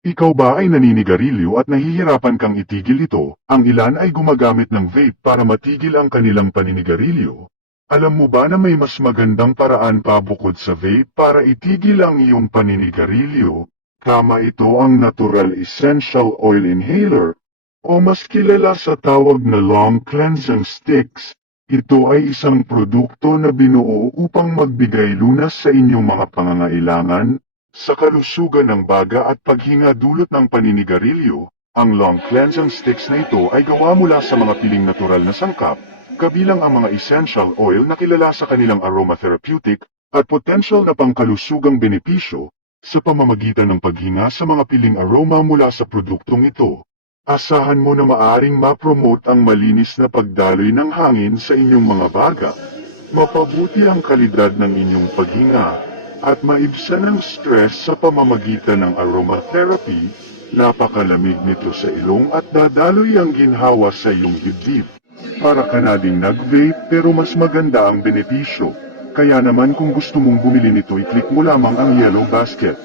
Ikaw ba ay naninigarilyo at nahihirapan kang itigil ito? Ang ilan ay gumagamit ng vape para matigil ang kanilang paninigarilyo. Alam mo ba na may mas magandang paraan pa bukod sa vape para itigil ang iyong paninigarilyo? Kama ito ang Natural Essential Oil Inhaler, o mas kilala sa tawag na Long Cleansing Sticks. Ito ay isang produkto na binuo upang magbigay lunas sa inyong mga pangangailangan sa kalusugan ng baga at paghinga dulot ng paninigarilyo. Ang long cleansing sticks na ito ay gawa mula sa mga piling natural na sangkap, kabilang ang mga essential oil na kilala sa kanilang aromatherapeutic at potential na pangkalusugang benepisyo sa pamamagitan ng paghinga sa mga piling aroma mula sa produktong ito. Asahan mo na maaring ma-promote ang malinis na pagdaloy ng hangin sa inyong mga baga, mapabuti ang kalidad ng inyong paghinga, at maibsan ang stress sa pamamagitan ng aromatherapy. Napakalamig nito sa ilong at dadaloy ang ginhawa sa iyong dibdib. Para ka na ding nag-vape pero mas maganda ang benepisyo. Kaya naman kung gusto mong bumili nito, i-click mo lamang ang yellow basket.